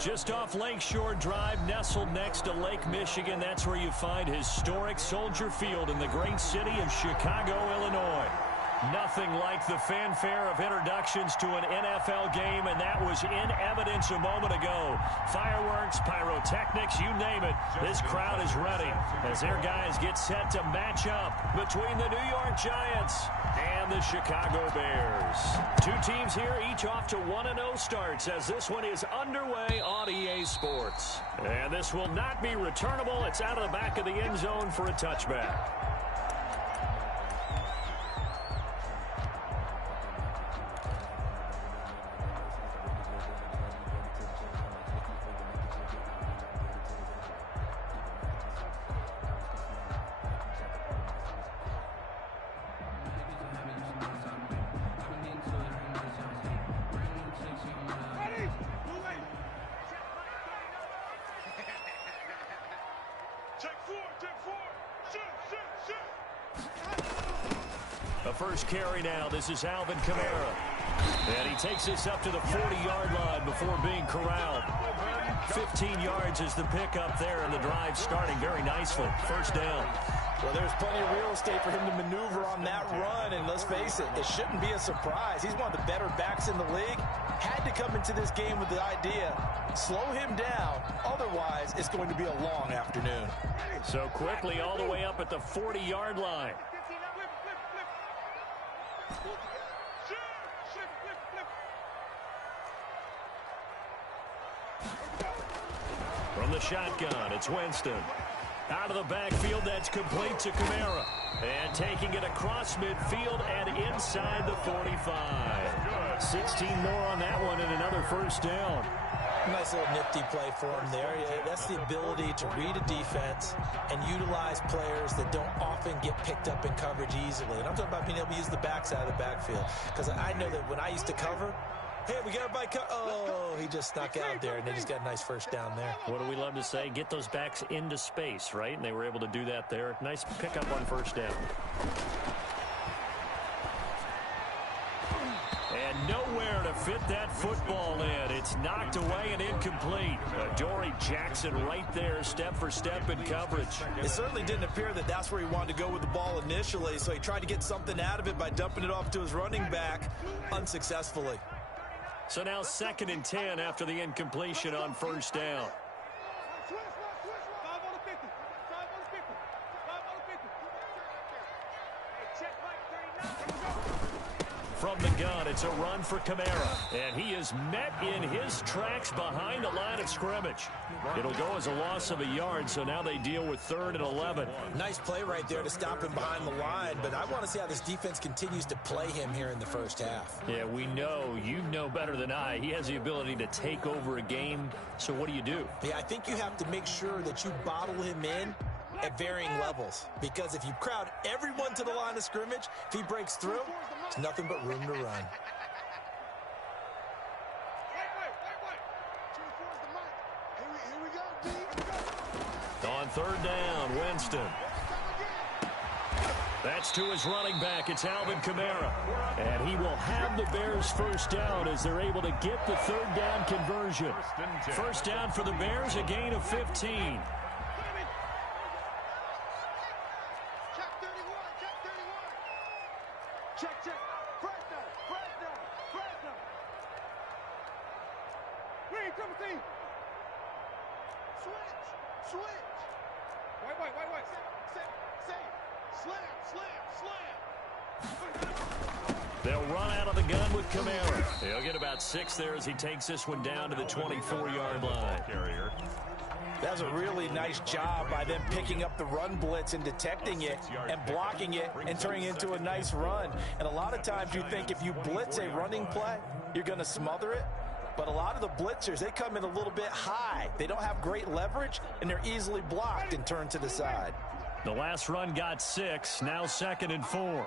Just off Lakeshore Drive, nestled next to Lake Michigan, that's where you find historic Soldier Field in the great city of Chicago, Illinois. Nothing like the fanfare of introductions to an NFL game, and that was in evidence a moment ago. Fireworks, pyrotechnics, you name it. This crowd is ready as their guys get set to match up between the New York Giants and the Chicago Bears. Two teams here, each off to 1-0 starts as this one is underway on EA Sports. And this will not be returnable. It's out of the back of the end zone for a touchback. The first carry now. This is Alvin Kamara. And he takes this up to the 40-yard line before being corralled. 15 yards is the pickup there, and the drive starting very nicely. First down. Well, there's plenty of real estate for him to maneuver on that run, and let's face it, it shouldn't be a surprise. He's one of the better backs in the league. Had to come into this game with the idea, slow him down, otherwise it's going to be a long afternoon. So quickly all the way up at the 40-yard line. From the shotgun, it's Winston. Out of the backfield, that's complete to Kamara. And taking it across midfield and inside the 45. 16 more on that one and another first down. Nice little nifty play for him there. That's the ability to read a defense and utilize players that don't often get picked up in coverage easily. And I'm talking about being able to use the backside of the backfield. Because I know that when I used to cover, hey, we got everybody oh, he just snuck out there, and they just got a nice first down there. What do we love to say? Get those backs into space, right? And they were able to do that there. Nice pickup on first down. And nowhere to fit that football in. It's knocked away and incomplete. Adoree Jackson right there, step for step in coverage. It certainly didn't appear that that's where he wanted to go with the ball initially, so he tried to get something out of it by dumping it off to his running back unsuccessfully. So now 2nd and 10 after the incompletion on first down. From the gun, it's a run for Kamara. And he is met in his tracks behind the line of scrimmage. It'll go as a loss of a yard, so now they deal with 3rd and 11. Nice play right there to stop him behind the line, but I want to see how this defense continues to play him here in the first half. Yeah, we know, you know better than I, he has the ability to take over a game, so what do you do? Yeah, I think you have to make sure that you bottle him in at varying levels, because if you crowd everyone to the line of scrimmage, if he breaks through, there's nothing but room to run. On 3rd down, Winston. That's to his running back. It's Alvin Kamara. And he will have the Bears first down as they're able to get the 3rd down conversion. First down for the Bears, a gain of 15. They'll run out of the gun with Kamara. He'll get about 6 there as he takes this one down to the 24-yard line. That's a really nice job by them picking up the run blitz and detecting it and blocking it and turning it into a nice run. And a lot of times you think if you blitz a running play, you're going to smother it. But a lot of the blitzers, they come in a little bit high. They don't have great leverage, and they're easily blocked and turned to the side. The last run got 6, now 2nd and 4.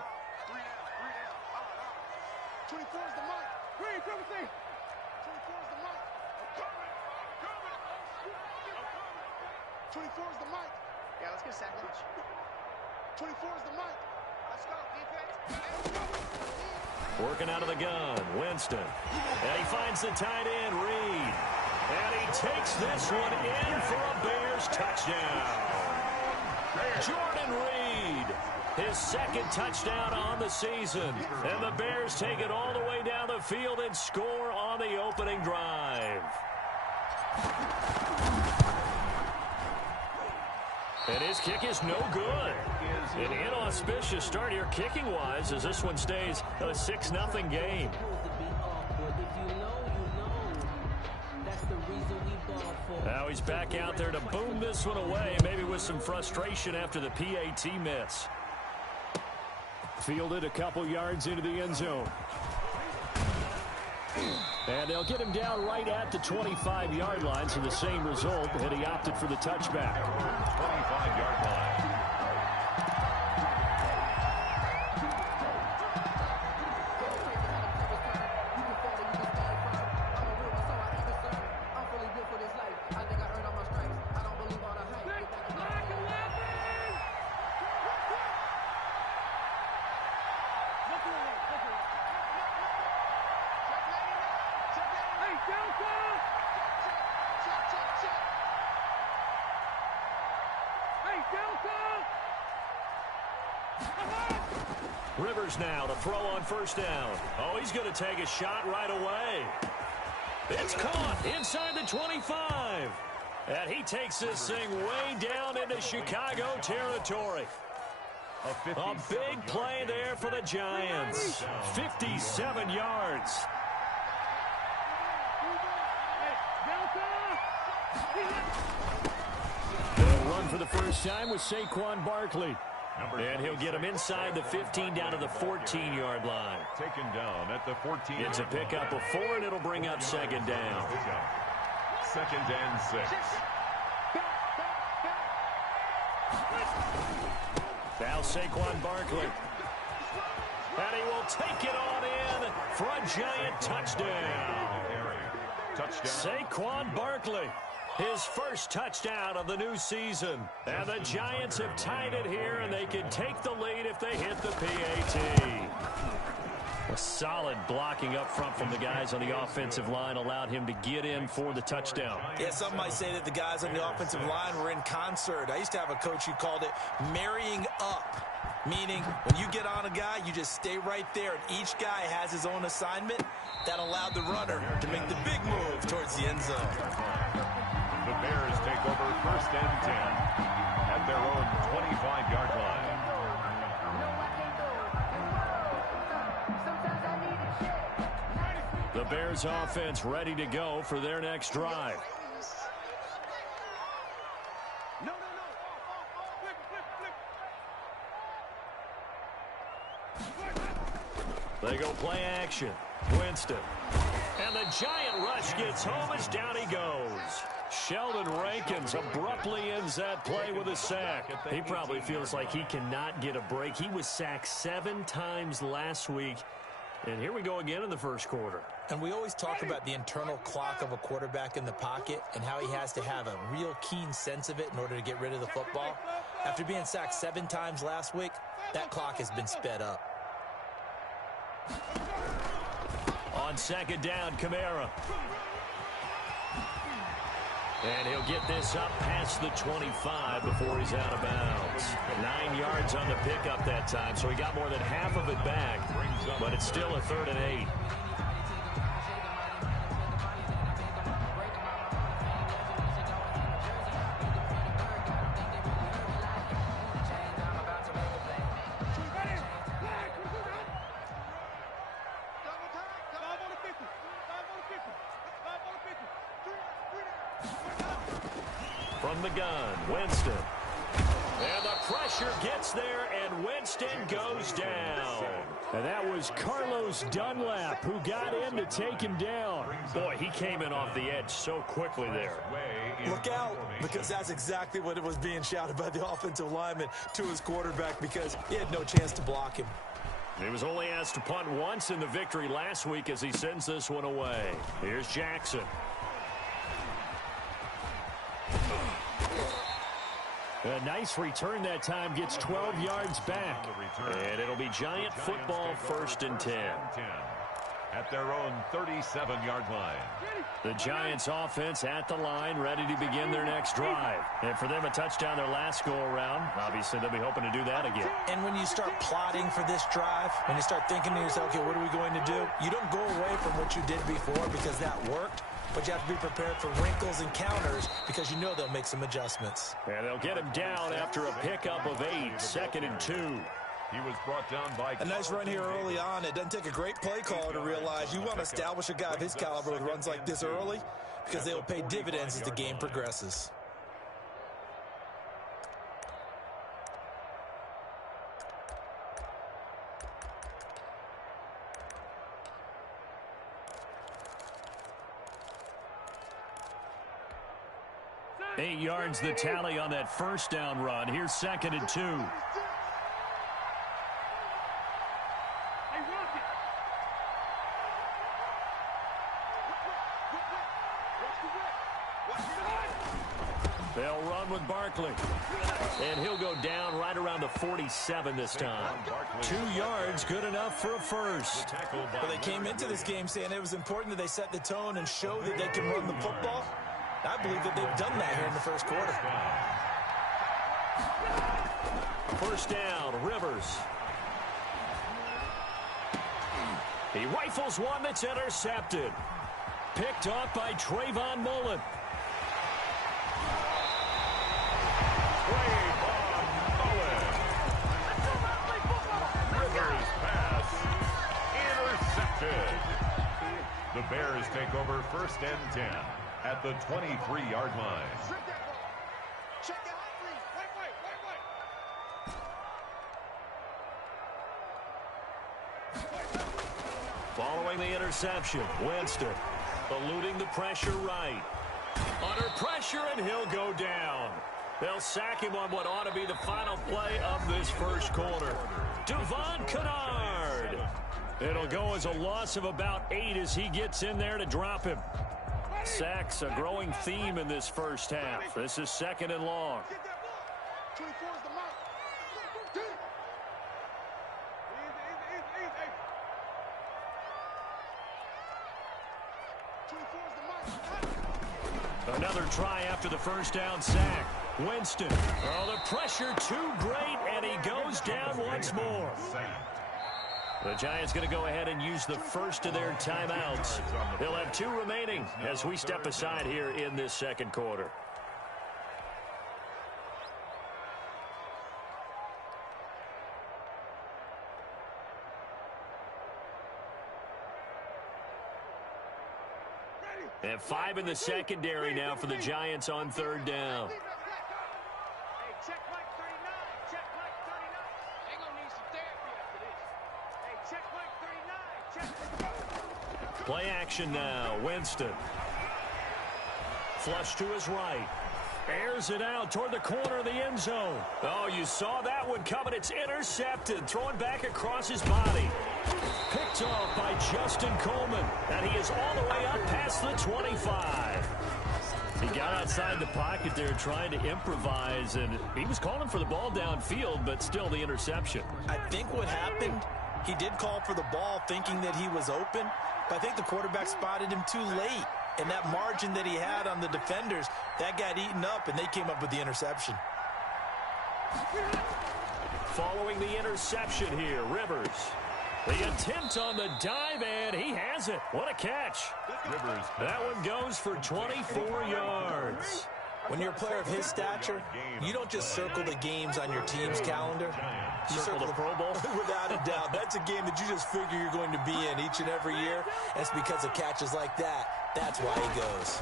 Working out of the gun, Winston. And he finds the tight end, Reed. And he takes this one in for a Bears touchdown. Jordan Reed, his second touchdown on the season. And the Bears take it all the way down the field and score on the opening drive. And his kick is no good. An inauspicious start here kicking-wise as this one stays a 6-0 game. Now he's back out there to boom this one away, maybe with some frustration after the PAT miss. Fielded a couple yards into the end zone. And they'll get him down right at the 25-yard line, so the same result, and he opted for the touchback. 25-yard line. Rivers now to throw on first down. Oh, he's going to take a shot right away. It's caught inside the 25. And he takes this thing way down into Chicago territory. A big play there for the Giants. 57 yards. They'll run for the first time with Saquon Barkley. And he'll get him inside the 15 down to the 14-yard line. Taken down at the 14. It's a pickup of 4, and it'll bring up second down. 2nd and 6. Now Saquon Barkley. And he will take it on in for a Giant touchdown. Saquon Barkley. His first touchdown of the new season. And the Giants have tied it here, and they can take the lead if they hit the PAT. A solid blocking up front from the guys on the offensive line allowed him to get in for the touchdown. Yeah, some might say that the guys on the offensive line were in concert. I used to have a coach who called it marrying up, meaning when you get on a guy, you just stay right there, and each guy has his own assignment. That allowed the runner to make the big move towards the end zone. The Bears take over 1st and 10 at their own 25-yard line. The Bears offense ready to go for their next drive. They go play action. Winston. And the giant rush gets home as down he goes. Sheldon Rankins abruptly ends that play with a sack. He probably feels like he cannot get a break. He was sacked 7 times last week. And here we go again in the first quarter. And we always talk about the internal clock of a quarterback in the pocket and how he has to have a real keen sense of it in order to get rid of the football. After being sacked 7 times last week, that clock has been sped up. On second down, Kamara. And he'll get this up past the 25 before he's out of bounds. 9 yards on the pickup that time, so he got more than half of it back. But it's still a 3rd and 8. From the gun, Winston. And the pressure gets there, and Winston goes down. And that was Carlos Dunlap who got in to take him down. Boy, he came in off the edge so quickly there. Look out, because that's exactly what it was being shouted by the offensive lineman to his quarterback, because he had no chance to block him. He was only asked to punt once in the victory last week as he sends this one away. Here's Jackson. A nice return that time, gets 12 yards back. And it'll be Giant football 1st and 10. at their own 37-yard line. The Giants offense at the line, ready to begin their next drive. And for them, a touchdown their last go-around. Obviously, they'll be hoping to do that again. And when you start plotting for this drive, when you start thinking to yourself, okay, what are we going to do? You don't go away from what you did before because that worked. But you have to be prepared for wrinkles and counters because you know they'll make some adjustments. And they'll get him down after a pickup of 8, 2nd and 2. He was brought down by a nice run here early on. It doesn't take a great play caller to realize you want to establish a guy of his caliber with runs like this early because they will pay dividends as the game progresses. Eight yards the tally on that first down run. Here's 2nd and 2. They'll run with Barkley. And he'll go down right around the 47 this time. 2 yards, good enough for a first. Well, they came into this game saying it was important that they set the tone and show that they can run the football. I believe that they've done that here in the first quarter. First down, Rivers. He rifles one that's intercepted. Picked off by Trayvon Mullen. Rivers pass intercepted. The Bears take over 1st and 10 at the 23-yard line. Following the interception, Winston eluding the pressure right. Under pressure, and he'll go down. They'll sack him on what ought to be the final play of this first quarter. Devon Kennard. It'll go as a loss of about 8 as he gets in there to drop him. Sacks a growing theme in this first half. This is 2nd and long. Another try after the first down sack. Winston. Oh, the pressure too great, and he goes down once more. The Giants going to go ahead and use the first of their timeouts. They'll have 2 remaining as we step aside here in this second quarter. And 5 in the secondary now for the Giants on 3rd down. Play action now. Winston. Flush to his right. Airs it out toward the corner of the end zone. Oh, you saw that one coming. It's intercepted. Throwing back across his body. Picked off by Justin Coleman. And he is all the way up past the 25. He got outside the pocket there trying to improvise, and he was calling for the ball downfield, but still the interception. I think what happened, he did call for the ball thinking that he was open, but I think the quarterback spotted him too late. And that margin that he had on the defenders, that got eaten up, and they came up with the interception. Following the interception here, Rivers. The attempt on the dive, and he has it. What a catch. Rivers. That one goes for 24 yards. When you're a player of his stature, you don't just circle the games on your team's calendar. You Circle the Pro Bowl? Without a doubt. That's a game that you just figure you're going to be in each and every year. And it's because of catches like that. That's why he goes.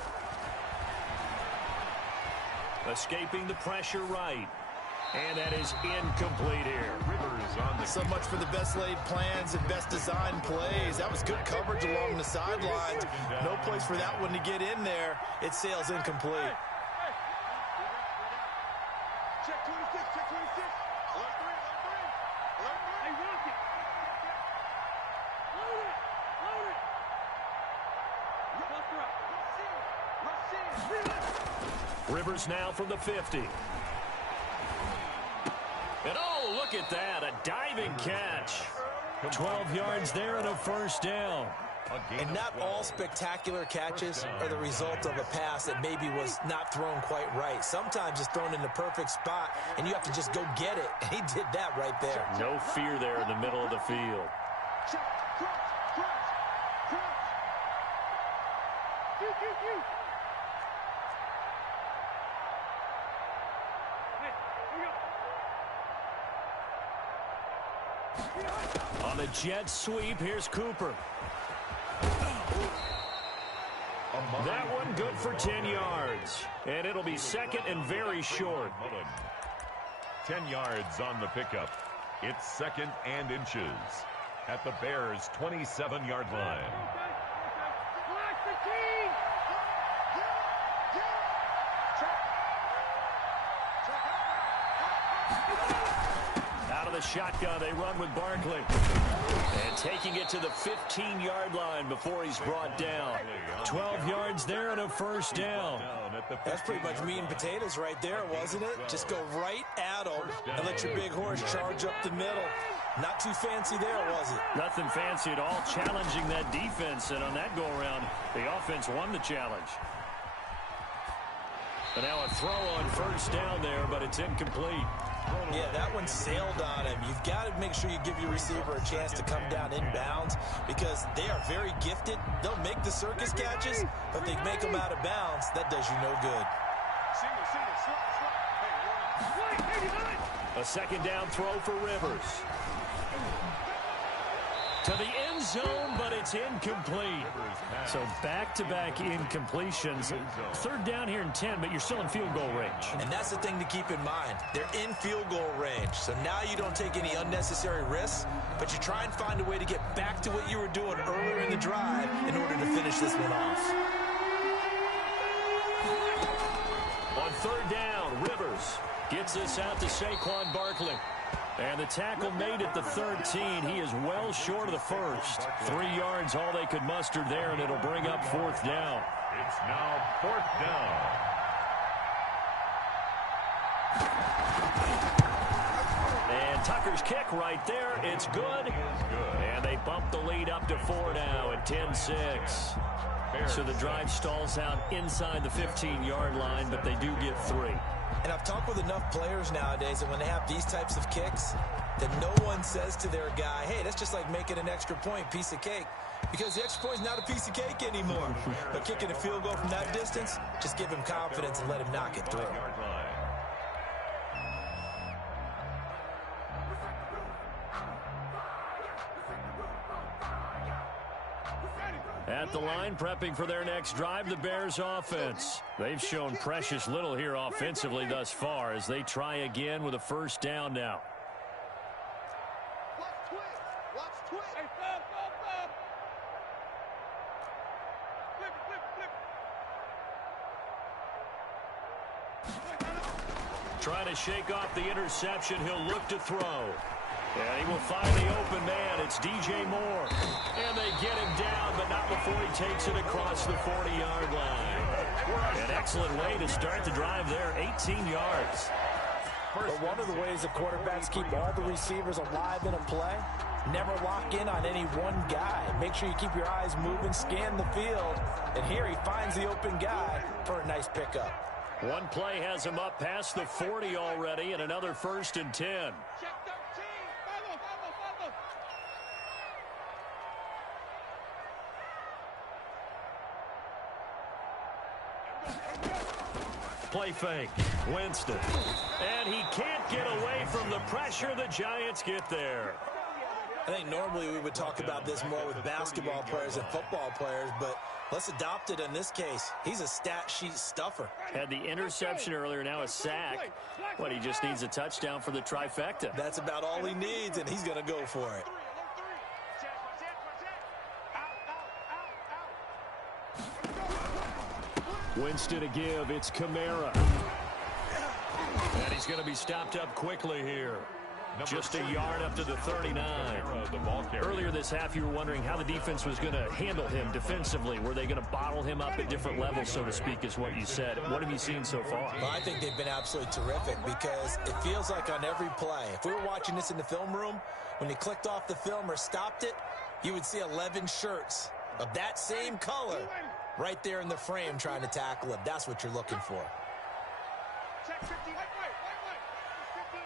Escaping the pressure right. And that is incomplete here. Rivers on the So much for the best laid plans and best designed plays. That was good coverage along the sidelines. No place for that one to get in there. It sails incomplete. Check 26, check 26. Alert 3, alert 3. Hey, Rocket. Load it, load it. Buster up. Rush in. Rivers now from the 50. And oh, look at that, a diving catch. 12 yards there and a first down. And not all spectacular catches are the result of a pass that maybe was not thrown quite right. Sometimes it's thrown in the perfect spot, and you have to just go get it. And he did that right there. No fear there in the middle of the field. Check. Cross. You. Hey, here we go. On the jet sweep, here's Cooper. That one good for 10 yards. And it'll be second and very short. 10 yards on the pickup. It's second and inches at the Bears' 27-yard line. Block the key. Out of the shotgun, they run with Barkley. And taking it to the 15-yard line before he's brought down. 12 yards there and a first down. That's pretty much meat and potatoes right there, wasn't it? Just go right at him and let your big horse charge up the middle. Not too fancy there, was it? Nothing fancy at all, challenging that defense. And on that go-around, the offense won the challenge. And now a throw on first down there, but it's incomplete. Yeah, that one sailed on him. You've got to make sure you give your receiver a chance to come down inbounds because they are very gifted. They'll make the circus catches, but if they make them out of bounds, that does you no good. A second down throw for Rivers. To the end zone, but it's incomplete. So back-to-back incompletions. Third down here in 10, but you're still in field goal range. And that's the thing to keep in mind. They're in field goal range. So now you don't take any unnecessary risks, but you try and find a way to get back to what you were doing earlier in the drive in order to finish this one off. On third down, Rivers gets this out to Saquon Barkley. And the tackle made at the 13. He is well short of the first. 3 yards, all they could muster there, and it'll bring up fourth down. It's now fourth down. And Tucker's kick right there. It's good. And they bump the lead up to 4 now at 10-6. So the drive stalls out inside the 15-yard line, but they do get 3. And I've talked with enough players nowadays that when they have these types of kicks, that no one says to their guy, hey, that's just like making an extra point, piece of cake. Because the extra point is not a piece of cake anymore. But kicking a field goal from that distance, just give him confidence and let him knock it through. At the line, prepping for their next drive, the Bears offense. They've shown precious little here offensively thus far as they try again with a first down now. Watch twist. Hey, stop. Flip. Trying to shake off the interception, he'll look to throw. And he will find the open man. It's DJ Moore. And they get him down, but not before he takes it across the 40-yard line. An excellent way to start the drive there, 18 yards. But one of the ways the quarterbacks keep all the receivers alive in a play, never lock in on any one guy. Make sure you keep your eyes moving, scan the field. And here he finds the open guy for a nice pickup. One play has him up past the 40 already, and another first and 10. Check 13. Play fake. Winston. And he can't get away from the pressure. The Giants get there. I think normally we would talk about this more with basketball players and football players, but let's adopt it in this case. He's a stat sheet stuffer. Had the interception earlier, now a sack. But he just needs a touchdown for the trifecta. That's about all he needs, and he's going to go for it. Winston to give. It's Kamara. And he's going to be stopped up quickly here. Just a yard up to the 39. Earlier this half, you were wondering how the defense was going to handle him defensively. Were they going to bottle him up at different levels, so to speak, is what you said. What have you seen so far? Well, I think they've been absolutely terrific because it feels like on every play, if we were watching this in the film room, when you clicked off the film or stopped it, you would see 11 shirts of that same color right there in the frame trying to tackle him. That's what you're looking for. Check 50. Wait. It's 59.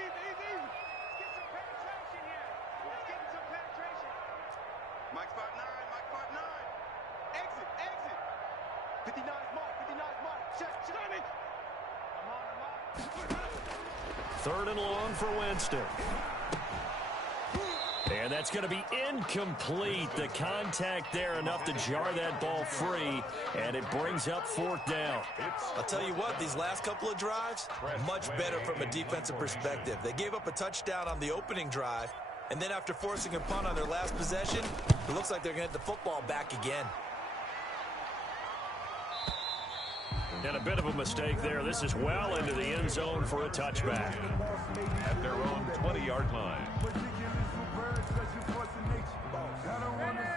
Easy. Let's get some penetration here. Let's get some penetration. Mike 5'9". Exit. 59's mark. Check. Johnny. I'm on. Third and long for Winston. And that's going to be incomplete. The contact there enough to jar that ball free, and it brings up fourth down. I'll tell you what, these last couple of drives, much better from a defensive perspective. They gave up a touchdown on the opening drive, and then after forcing a punt on their last possession, it looks like they're going to get the football back again. And a bit of a mistake there. This is well into the end zone for a touchback. At their own 20-yard line.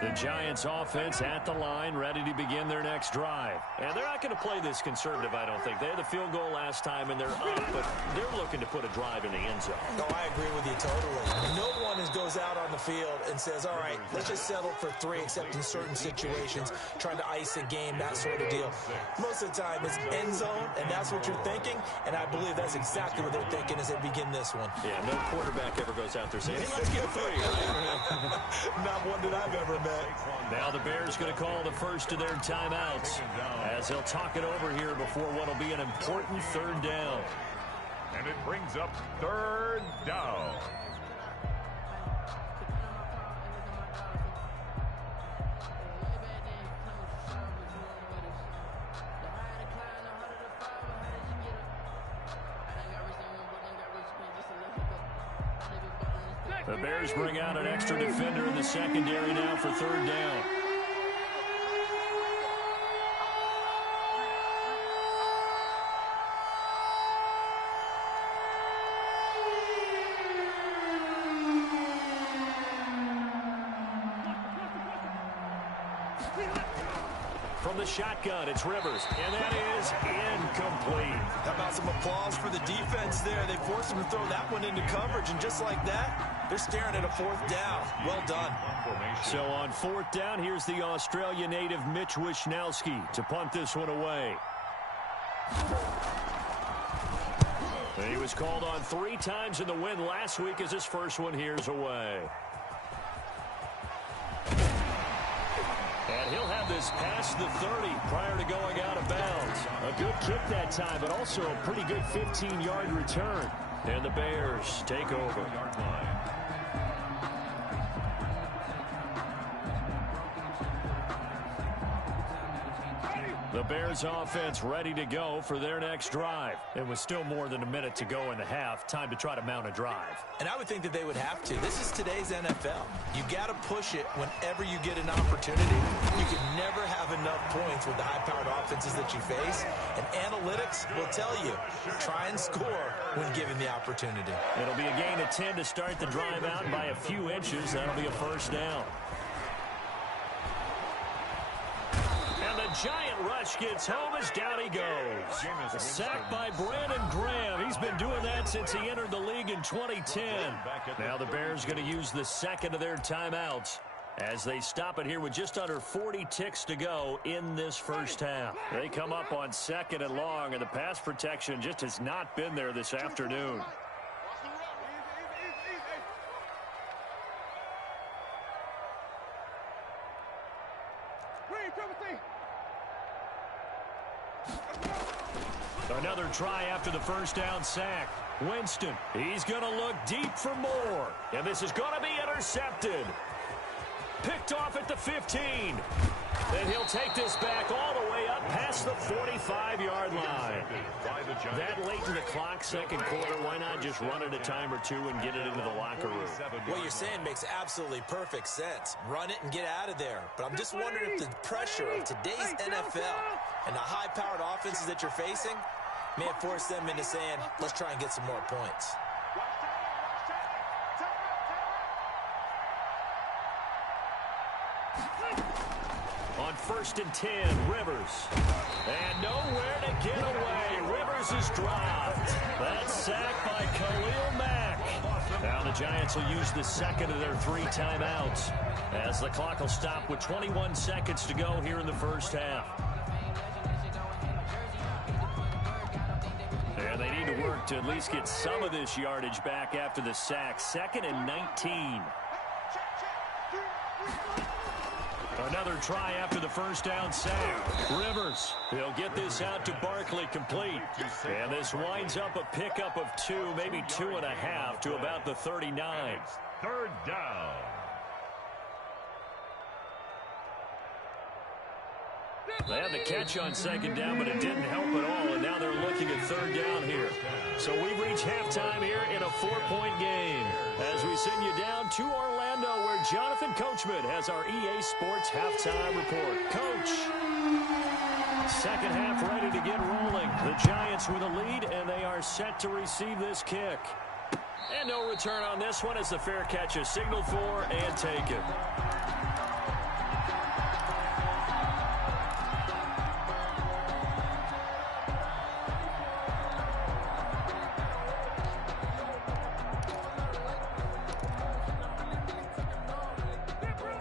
The Giants offense at the line, ready to begin their next drive. And they're not going to play this conservative, I don't think. They had the field goal last time, and they're up, but they're looking to put a drive in the end zone. No, I agree with you totally. No one goes out on the field and says, all right, let's just settle for 3, except in certain situations, trying to ice a game, that sort of deal. Most of the time, it's end zone, and that's what you're thinking, and I believe that's exactly what they're thinking as they begin this one. Yeah, no quarterback ever goes out there saying, hey, let's get 3. Not one that I've ever met. Now the Bears going to call the first of their timeouts as they'll talk it over here before what will be an important third down. And it brings up third down. The Bears bring out an extra defender in the secondary now for third down. From the shotgun, it's Rivers, and that is incomplete. How about some applause for the defense there? They forced him to throw that one into coverage, and just like that, they're staring at a fourth down. Well done. So on fourth down, here's the Australia native Mitch Wishnowski to punt this one away. He was called on 3 times in the win last week as his first one here's away. And he'll have this past the 30 prior to going out of bounds. A good kick that time, but also a pretty good 15-yard return. And the Bears take over. The Bears offense ready to go for their next drive. It was still more than a minute to go in the half. Time to try to mount a drive. And I would think that they would have to. This is today's NFL. You got to push it whenever you get an opportunity. You can never have enough points with the high-powered offenses that you face. And analytics will tell you, try and score when given the opportunity. It'll be a gain of 10 to start the drive out, and by a few inches, that'll be a first down. Giant rush gets home as down he goes. A sack by Brandon Graham. He's been doing that since he entered the league in 2010. Now the Bears going to use the second of their timeouts as they stop it here with just under 40 ticks to go in this first half. They come up on second and long, and the pass protection just has not been there this afternoon. Another try after the first down sack. Winston, he's going to look deep for more. And this is going to be intercepted. Picked off at the 15. And he'll take this back all the way up past the 45-yard line. That late in the clock, second quarter, why not just run it a time or two and get it into the locker room? What you're saying makes absolutely perfect sense. Run it and get out of there. But I'm just wondering if the pressure of today's NFL and the high-powered offenses that you're facing may have forced them into saying, let's try and get some more points. On 1st and 10, Rivers. And nowhere to get away. Rivers is dropped. That's sacked by Khalil Mack. Now the Giants will use the second of their 3 timeouts as the clock will stop with 21 seconds to go here in the first half. And they need to work to at least get some of this yardage back after the sack. 2nd and 19. Another try after the first down sack. Rivers, he'll get this out to Barkley complete. And this winds up a pickup of 2, maybe 2.5 to about the 39. 3rd down. They had the catch on 2nd down, but it didn't help at all, and now they're looking at 3rd down here. So we've reached halftime here in a 4-point game as we send you down to Orlando, where Jonathan Coachman has our EA Sports halftime report. Coach, second half ready to get rolling. The Giants with a lead, and they are set to receive this kick. And no return on this one as the fair catch is signaled for and taken.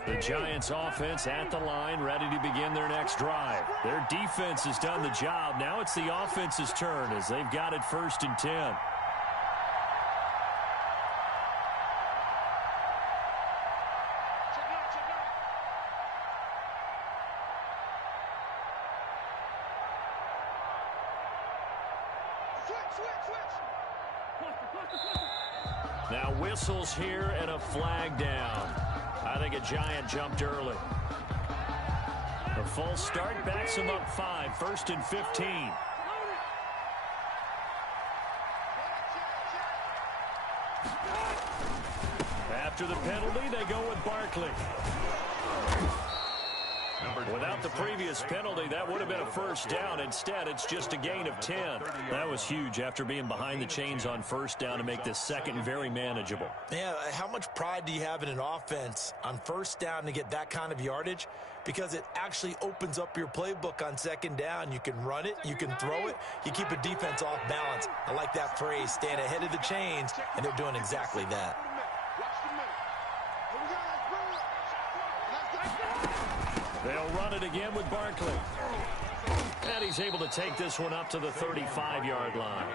The Giants offense at the line, ready to begin their next drive. Their defense has done the job. Now it's the offense's turn as they've got it 1st and 10. Now whistles here and a flag down. I think a Giant jumped early. A false start backs him up 5, 1st and 15. After the penalty, they go with Barkley. Without the previous penalty, that would have been a first down. Instead, it's just a gain of 10. That was huge after being behind the chains on first down to make this second very manageable. Yeah, how much pride do you have in an offense on first down to get that kind of yardage? Because it actually opens up your playbook on 2nd down. You can run it, you can throw it, you keep a defense off balance. I like that phrase, stand ahead of the chains, and they're doing exactly that. They'll run it again with Barkley. And he's able to take this one up to the 35-yard line.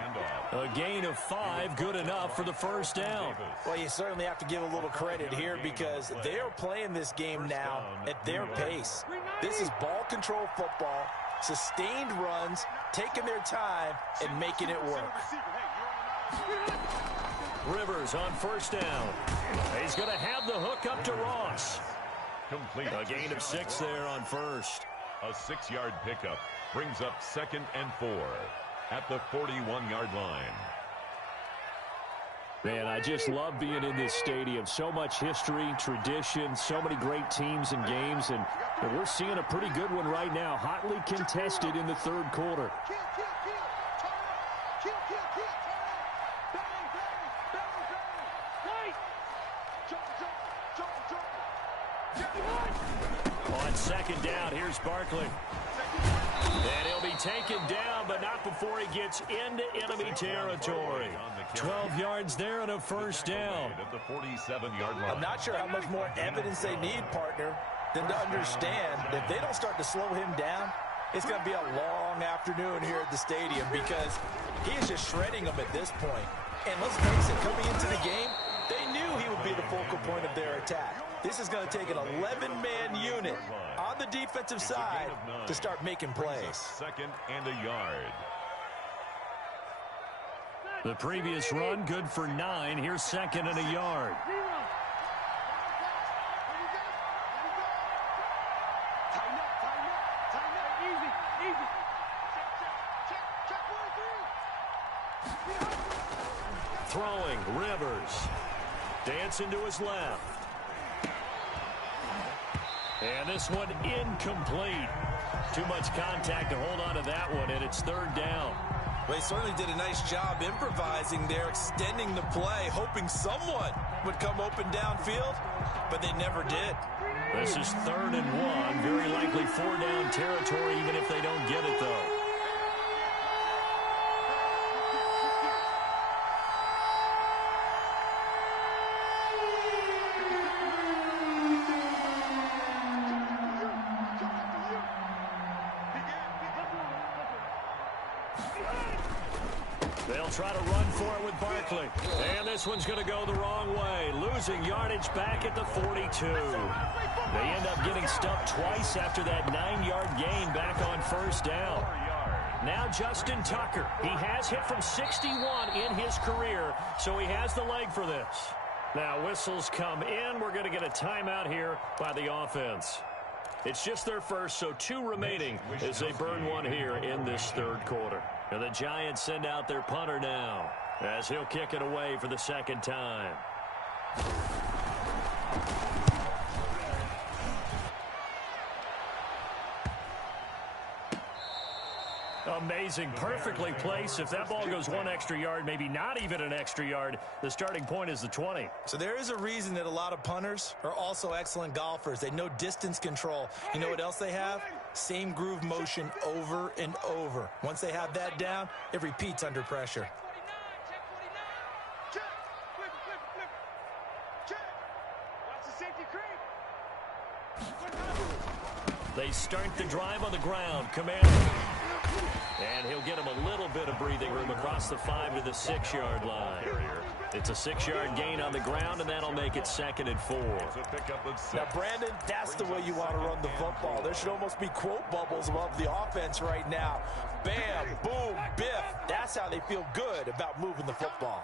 A gain of 5, good enough for the first down. Well, you certainly have to give a little credit here because they are playing this game now at their pace. This is ball control football, sustained runs, taking their time, and making it work. Rivers on first down. He's going to have the hook up to Ross. Complete. A gain of 6 there on first. A 6-yard pickup brings up 2nd and 4 at the 41-yard line. Man, I just love being in this stadium. So much history, tradition, so many great teams and games, and we're seeing a pretty good one right now, hotly contested in the 3rd quarter. On 2nd down, here's Barkley. And he'll be taken down, but not before he gets into enemy territory. 12 yards there and a first down. At the 47-yard line. I'm not sure how much more evidence they need, partner, than to understand that if they don't start to slow him down, it's going to be a long afternoon here at the stadium because he is just shredding them at this point. And let's face it, coming into the game, they knew he would be the focal point of their attack. This is going to take an 11-man unit on the defensive side to start making plays. 2nd and a yard. The previous run good for 9. Here's 2nd and a yard. Throwing, Rivers. Dancing to his left. And this one incomplete. Too much contact to hold on to that one, and it's 3rd down. Well, they certainly did a nice job improvising there, extending the play, hoping someone would come open downfield, but they never did. This is 3rd and 1. Very likely 4-down territory, even if they don't get it, though. They'll try to run for it with Barkley. And this one's going to go the wrong way. Losing yardage back at the 42. They end up getting stuffed twice after that 9-yard gain back on first down. Now Justin Tucker. He has hit from 61 in his career, so he has the leg for this. Now whistles come in. We're going to get a timeout here by the offense. It's just their first, so 2 remaining as they burn one here in this third quarter. And the Giants send out their punter now as he'll kick it away for the second time. Amazing, perfectly placed. If that ball goes 1 extra yard, maybe not even an extra yard, the starting point is the 20. So there is a reason that a lot of punters are also excellent golfers. They know distance control. You know what else they have? Same groove motion over and over. Once they have that down, it repeats under pressure. They start the drive on the ground. Commander. And he'll get him a little bit of breathing room across the 5 to the 6-yard line. It's a 6-yard gain on the ground, and that'll make it 2nd and 4. Now, Brandon, that's the way you want to run the football. There should almost be quote bubbles above the offense right now. Bam, boom, biff. That's how they feel good about moving the football.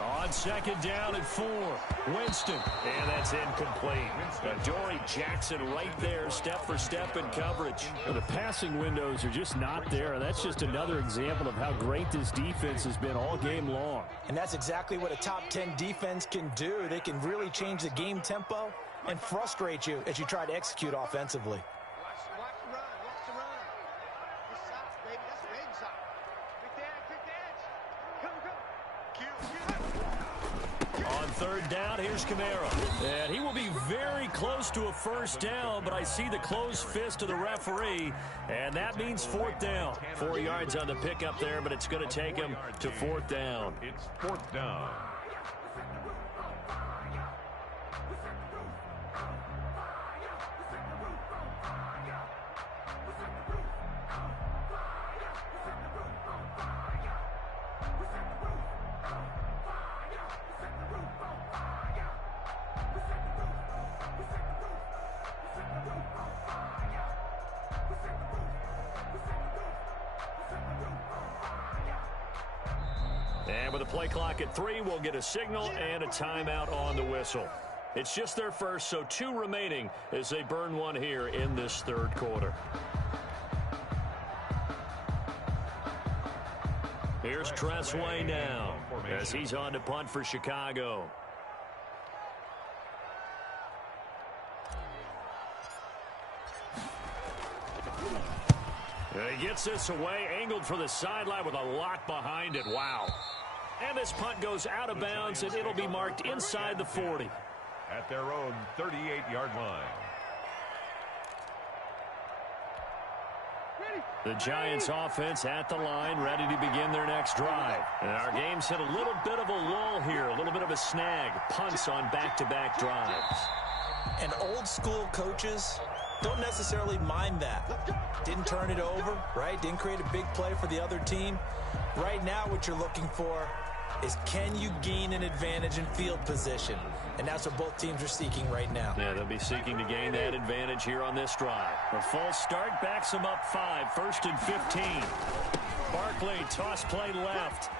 On 2nd down and 4. Winston. And that's incomplete. Dory Jackson right there, step for step in coverage. Well, the passing windows are just not there. That's just another example of how great this defense has been all game long. And that's exactly what a top 10 defense can do. They can really change the game tempo and frustrate you as you try to execute offensively. On 3rd down, here's Kamara. And he will be very close to a first down, but I see the closed fist of the referee, and that means 4th down. 4 yards on the pickup there, but it's going to take him to 4th down. It's 4th down. And with a play clock at 3, we'll get a signal and a timeout on the whistle. It's just their first, so 2 remaining as they burn one here in this third quarter. Here's Tressway now as he's on to punt for Chicago. He gets this away, angled for the sideline with a lot behind it. Wow. And this punt goes out of bounds, and it'll be marked inside the 40. At their own 38-yard line. The Giants offense at the line, ready to begin their next drive. And our game's hit a little bit of a lull here, a little bit of a snag. Punts on back-to-back drives. And old school coaches don't necessarily mind that. Didn't turn it over, right? Didn't create a big play for the other team. Right now what you're looking for is, can you gain an advantage in field position? And that's what both teams are seeking right now. Yeah, they'll be seeking to gain that advantage here on this drive. A false start backs them up 5, 1st and 15. Barkley, toss play left.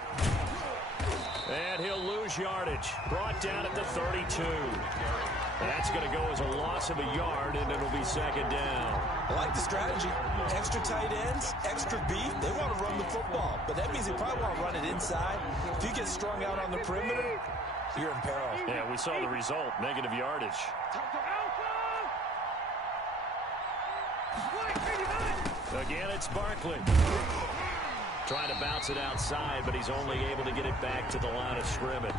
And he'll lose yardage. Brought down at the 32. That's going to go as a loss of a yard, and it'll be 2nd down. I like the strategy. Extra tight ends, extra beef. They want to run the football, but that means they probably want to run it inside. If you get strung out on the perimeter, you're in peril. Yeah, we saw the result, negative yardage. Again, it's Barkley. Trying to bounce it outside, but he's only able to get it back to the line of scrimmage.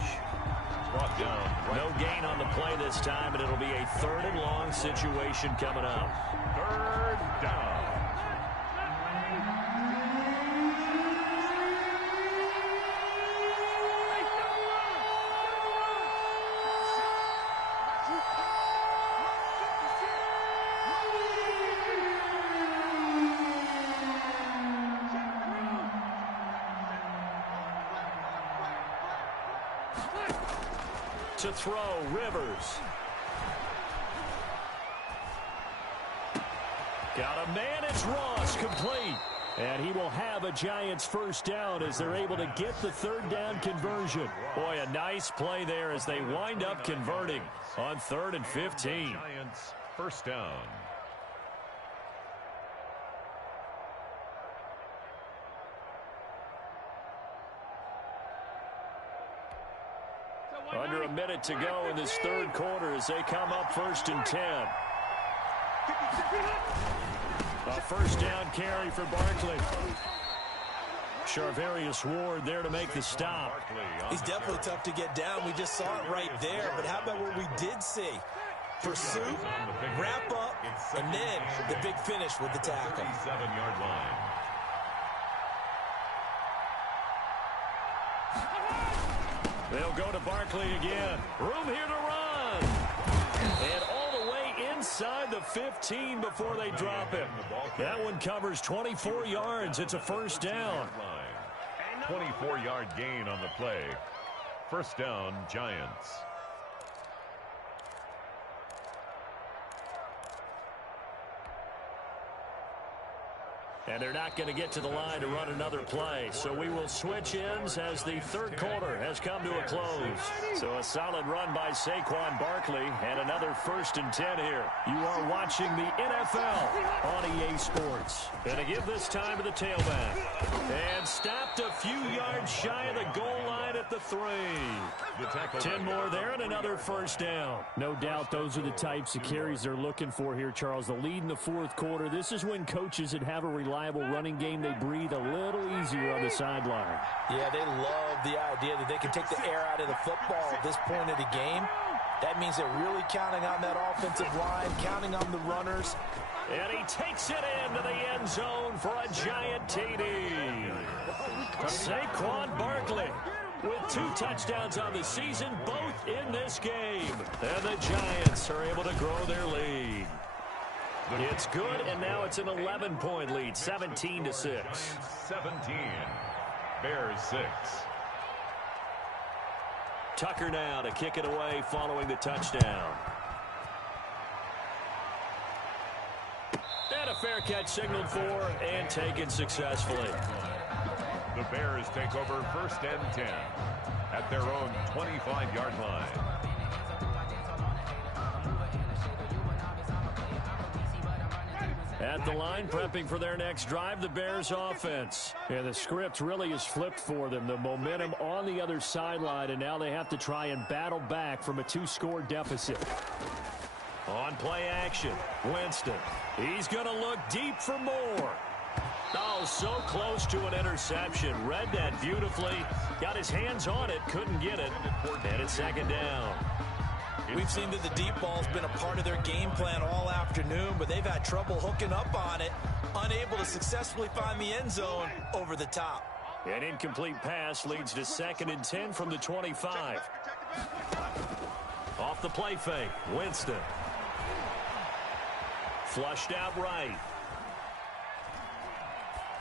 Brought down. No gain on the play this time, and it'll be a 3rd and long situation coming up. 3rd down. to throw. Rivers. Got a man. It's Ross. Complete. And he will have a Giants first down as they're able to get the third down conversion. Boy, a nice play there as they wind up converting on 3rd and 15. Giants first down. Under a minute to go in this third quarter as they come up 1st and 10. A first down carry for Barkley. Charvarius Ward there to make the stop. He's definitely tough to get down. We just saw it right there. But how about what we did see? Pursuit, wrap up, and then the big finish with the tackle. 7-yard line. They'll go to Barkley again. Room here to run. And all the way inside the 15 before they drop him. That one covers 24 yards. It's a first down. 24-yard gain on the play. First down, Giants. And they're not going to get to the line to run another play. So we will switch ends as the third quarter has come to a close. So a solid run by Saquon Barkley and another 1st and 10 here. You are watching the NFL on EA Sports. Going to give this time to the tailback. And stopped a few yards shy of the goal line at the 3. 10 more there and another first down. No doubt those are the types of carries they're looking for here, Charles. The lead in the fourth quarter. This is when coaches that have a reliable running game, they breathe a little easier on the sideline. Yeah, they love the idea that they can take the air out of the football at this point of the game. That means they're really counting on that offensive line, counting on the runners. And he takes it into the end zone for a Giant TD. Saquon Barkley with 2 touchdowns on the season, both in this game. And the Giants are able to grow their lead. It's good, and now it's an 11-point lead, 17-6. 17. Bears 6. Tucker now to kick it away following the touchdown. And a fair catch signaled for and taken successfully. The Bears take over 1st and 10 at their own 25-yard line. At the line, prepping for their next drive, the Bears offense. Yeah, the script really is flipped for them. The momentum on the other sideline, and now they have to try and battle back from a 2-score deficit. On play action, Winston. He's going to look deep for more. Oh, so close to an interception. Read that beautifully. Got his hands on it, couldn't get it. And it's 2nd down. We've seen that the deep ball's been a part of their game plan all afternoon, but they've had trouble hooking up on it, unable to successfully find the end zone over the top. An incomplete pass leads to 2nd and 10 from the 25. Off the play fake, Winston. Flushed out right.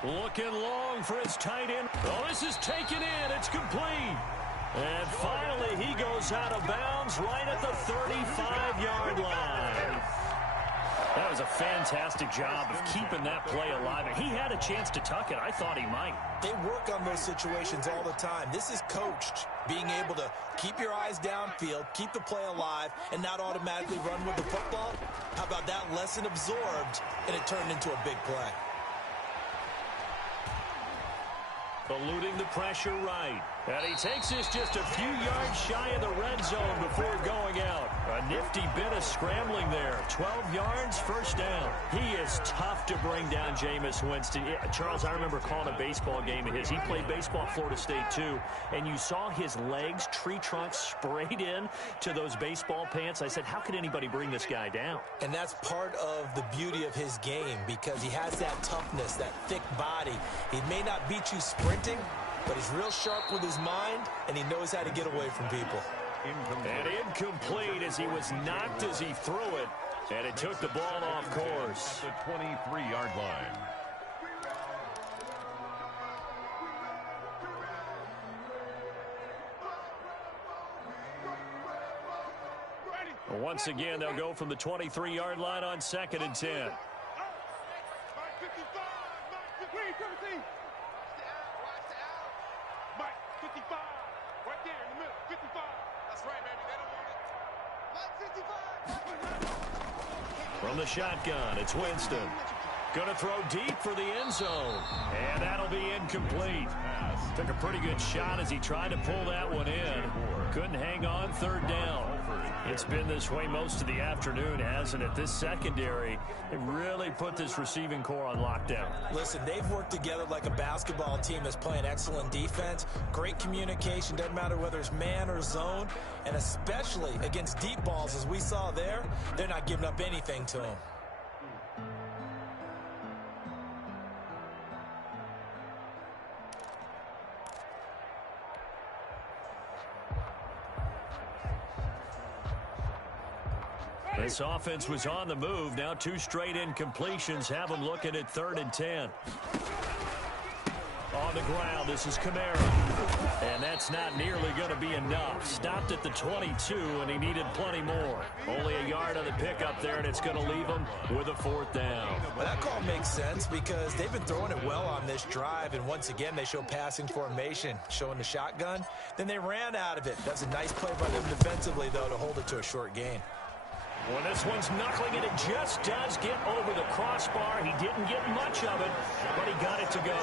Looking long for his tight end. Oh, this is taken in. It's complete. And finally, he goes out of bounds right at the 35-yard line. That was a fantastic job of keeping that play alive. And he had a chance to tuck it. I thought he might. They work on those situations all the time. This is coached, being able to keep your eyes downfield, keep the play alive, and not automatically run with the football. How about that lesson absorbed, and it turned into a big play. Eluding the pressure right. And he takes this just a few yards shy of the red zone before going out. A nifty bit of scrambling there. 12 yards, first down. He is tough to bring down, Jameis Winston. Yeah, Charles, I remember calling a baseball game of his. He played baseball at Florida State, too. And you saw his legs, tree trunks sprayed in to those baseball pants. I said, how could anybody bring this guy down? And that's part of the beauty of his game because he has that toughness, that thick body. He may not beat you sprinting, but he's real sharp with his mind, and he knows how to get away from people. And incomplete as he was knocked as he threw it. And it took the ball off course. At the 23-yard line. Once again, they'll go from the 23-yard line on 2nd and 10. Mike 55. Mike 17. Mike 55. Right there in the middle. 55. That's right, baby. They don't want it. Mike 55. From the shotgun, it's Winston. Going to throw deep for the end zone. And that'll be incomplete. Took a pretty good shot as he tried to pull that one in. Couldn't hang on, 3rd down. It's been this way most of the afternoon, hasn't it? This secondary, they really put this receiving core on lockdown. Listen, they've worked together like a basketball team that's playing excellent defense. Great communication, doesn't matter whether it's man or zone. And especially against deep balls, as we saw there, they're not giving up anything to them. This offense was on the move. Now 2 straight incompletions have them looking at 3rd and 10. On the ground, this is Kamara. And that's not nearly going to be enough. Stopped at the 22, and he needed plenty more. Only a yard on the pickup there, and it's going to leave him with a 4th down. Well, that call makes sense because they've been throwing it well on this drive, and once again, they show passing formation, showing the shotgun. Then they ran out of it. That's a nice play by them defensively, though, to hold it to a short gain. Well, this one's knuckling, and it just does get over the crossbar. He didn't get much of it, but he got it to go.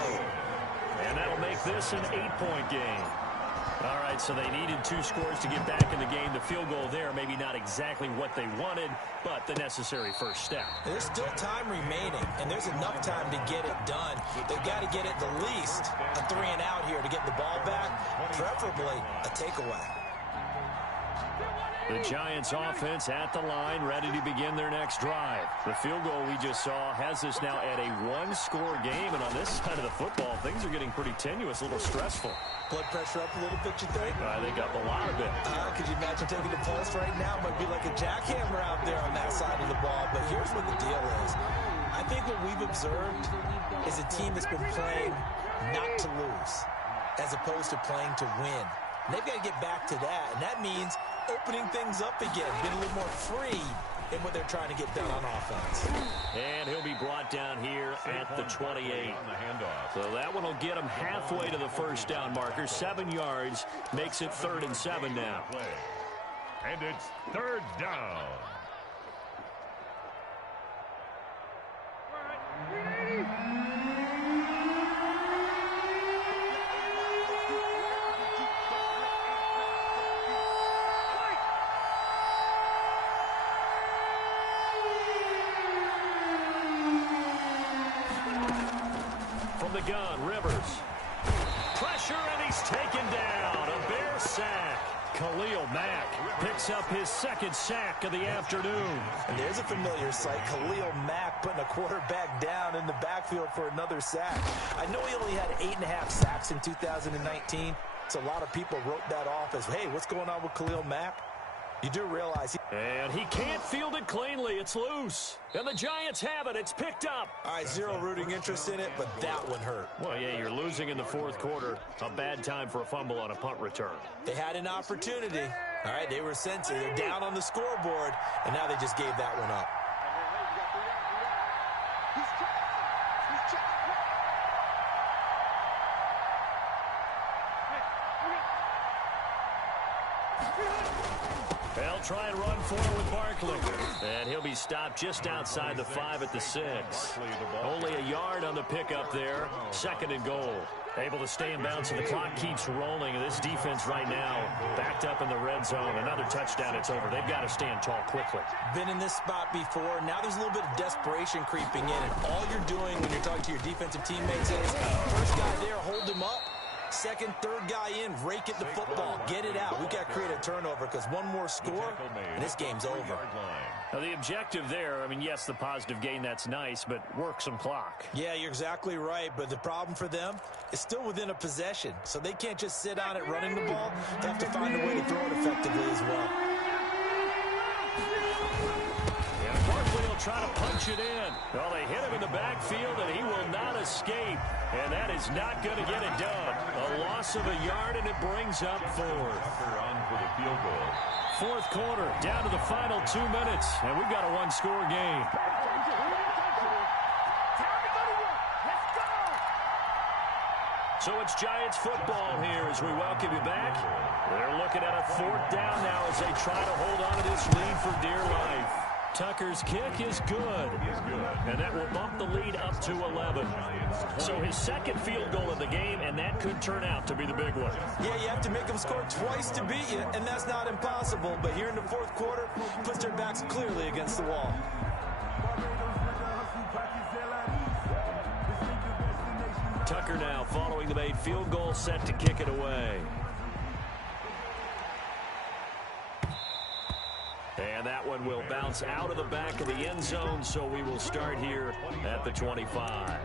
And that'll make this an 8-point game. All right, so they needed 2 scores to get back in the game. The field goal there, maybe not exactly what they wanted, but the necessary first step. There's still time remaining, and there's enough time to get it done. They've got to get at the least a 3-and-out here to get the ball back, preferably a takeaway. The Giants offense at the line, ready to begin their next drive. The field goal we just saw has us now at a 1-score game, and on this side of the football, things are getting pretty tenuous, a little stressful. Blood pressure up a little bit, you think? I think up a lot of it. Could you imagine taking the pulse right now? Might be like a jackhammer out there on that side of the ball, but here's what the deal is. I think what we've observed is a team that's been playing not to lose as opposed to playing to win. And they've got to get back to that, and that means opening things up again, being a little more free in what they're trying to get done on offense. And he'll be brought down here at the 28. So that one will get him halfway to the first down marker. 7 yards makes it 3rd and 7 now. And it's 3rd down. From the gun, Rivers. Pressure, and he's taken down. A Bear sack. Khalil Mack picks up his 2nd sack of the afternoon. And there's a familiar sight. Khalil Mack putting a quarterback down in the backfield for another sack. I know he only had 8.5 sacks in 2019, so a lot of people wrote that off as, hey, what's going on with Khalil Mack? You do realize and he can't field it cleanly. It's loose. And the Giants have it. It's picked up. All right, zero rooting interest in it, but that one hurt. Well, yeah, you're losing in the 4th quarter. A bad time for a fumble on a punt return. They had an opportunity. All right, they were sensitive. They're down on the scoreboard, and now they just gave that one up. They'll try and run forward with Barkley. And he'll be stopped just outside the 5 at the 6. Only a yard on the pickup there. 2nd and goal. Able to stay in bounds, and the clock keeps rolling. This defense right now backed up in the red zone. Another touchdown, it's over. They've got to stand tall quickly. Been in this spot before. Now there's a little bit of desperation creeping in, and all you're doing when you're talking to your defensive teammates is, first guy there, hold him up. 2nd, 3rd guy in, rake at the football. Get it out. We've got to create a turnover because one more score, and this game's over. Now, the objective there, I mean, yes, the positive gain, that's nice, but work some clock. Yeah, you're exactly right, but the problem for them is still within a possession, so they can't just sit on it running the ball. They have to find a way to throw it effectively as well. Yeah, Barkley will try to punch it in. Well, they hit him in the backfield, and he will not escape. And that is not going to get it done. A loss of a yard, and it brings up 4th. On for the field goal. Fourth quarter, down to the final 2 minutes, and we've got a one-score game. So it's Giants football here as we welcome you back. They're looking at a fourth down now as they try to hold on to this lead for dear life. Tucker's kick is good, and that will bump the lead up to 11. So his second field goal of the game, and that could turn out to be the big one. Yeah, you have to make them score twice to beat you, and that's not impossible. But here in the fourth quarter, puts their backs clearly against the wall. Tucker now following the made field goal, set to kick it away. And that one will bounce out of the back of the end zone, so we will start here at the 25.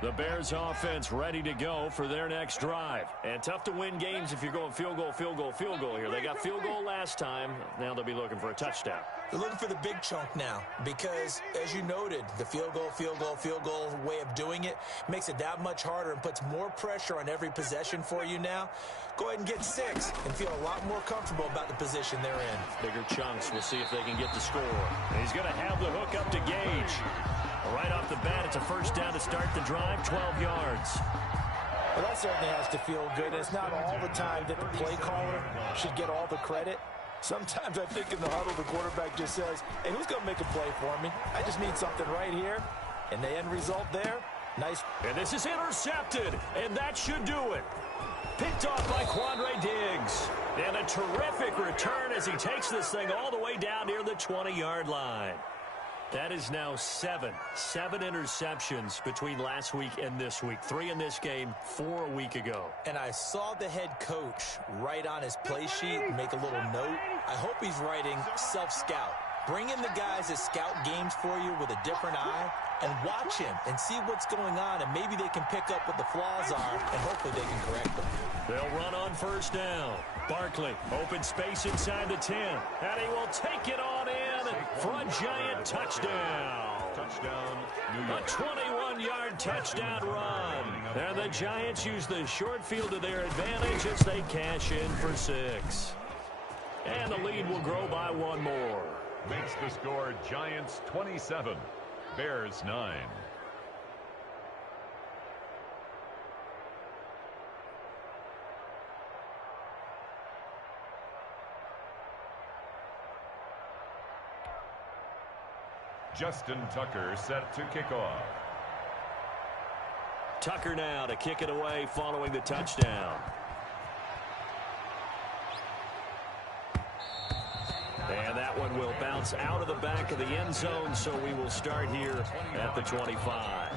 The Bears offense ready to go for their next drive. And tough to win games if you're going field goal, field goal, field goal here. They got field goal last time. Now they'll be looking for a touchdown. They're looking for the big chunk now because, as you noted, the field goal way of doing it makes it that much harder and puts more pressure on every possession for you now. Go ahead and get 6 and feel a lot more comfortable about the position they're in. Bigger chunks. We'll see if they can get the score. And he's going to have the hook up to Gage. Right off the bat, it's a first down to start the drive, 12 yards. Well, that certainly has to feel good. It's not all the time that the play caller should get all the credit. Sometimes I think in the huddle, the quarterback just says, hey, who's going to make a play for me? I just need something right here. And the end result there, nice. And this is intercepted, and that should do it. Picked off by Quandre Diggs. And a terrific return as he takes this thing all the way down near the 20-yard line. That is now 7 interceptions between last week and this week. 3 in this game, 4 a week ago. And I saw the head coach write on his play sheet, make a little note. I hope he's writing self-scout. Bring in the guys that scout games for you with a different eye and watch him and see what's going on, and maybe they can pick up what the flaws are, and hopefully they can correct them. They'll run on first down. Barkley, open space inside the 10. And he will take it on in for a Giant touchdown. Touchdown, New York. A 21-yard touchdown run. And the Giants use the short field to their advantage as they cash in for 6. And the lead will grow by 1 more. Makes the score Giants 27, Bears 9. Justin Tucker set to kick off. Tucker now to kick it away following the touchdown. And that one will bounce out of the back of the end zone, so we will start here at the 25.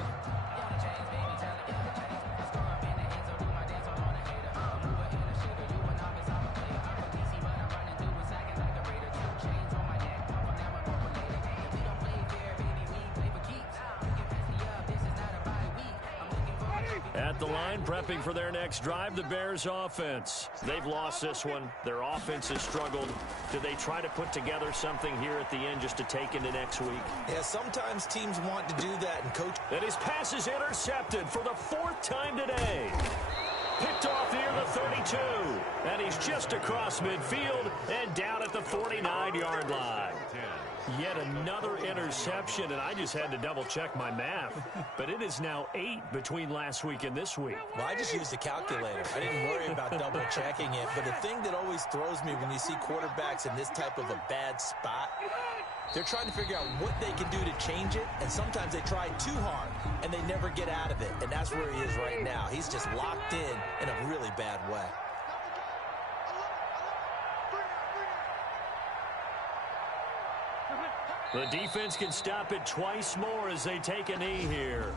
At the line, prepping for their next drive, the Bears offense. They've lost this one. Their offense has struggled. Do they try to put together something here at the end just to take into next week? Yeah, sometimes teams want to do that, and coach. And his pass is intercepted for the 4th time today. Picked off near the 32. And he's just across midfield and down at the 49-yard line. Yet another interception, and I just had to double-check my math. But it is now 8 between last week and this week. Well, I just used a calculator. I didn't worry about double-checking it. But the thing that always throws me when you see quarterbacks in this type of a bad spot, they're trying to figure out what they can do to change it, and sometimes they try too hard, and they never get out of it. And that's where he is right now. He's just locked in a really bad way. The defense can stop it twice more as they take a knee here.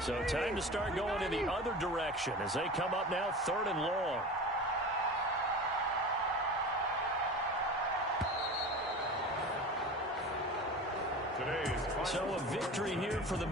So time to start going in the other direction as they come up now 3rd and long. So a victory here for the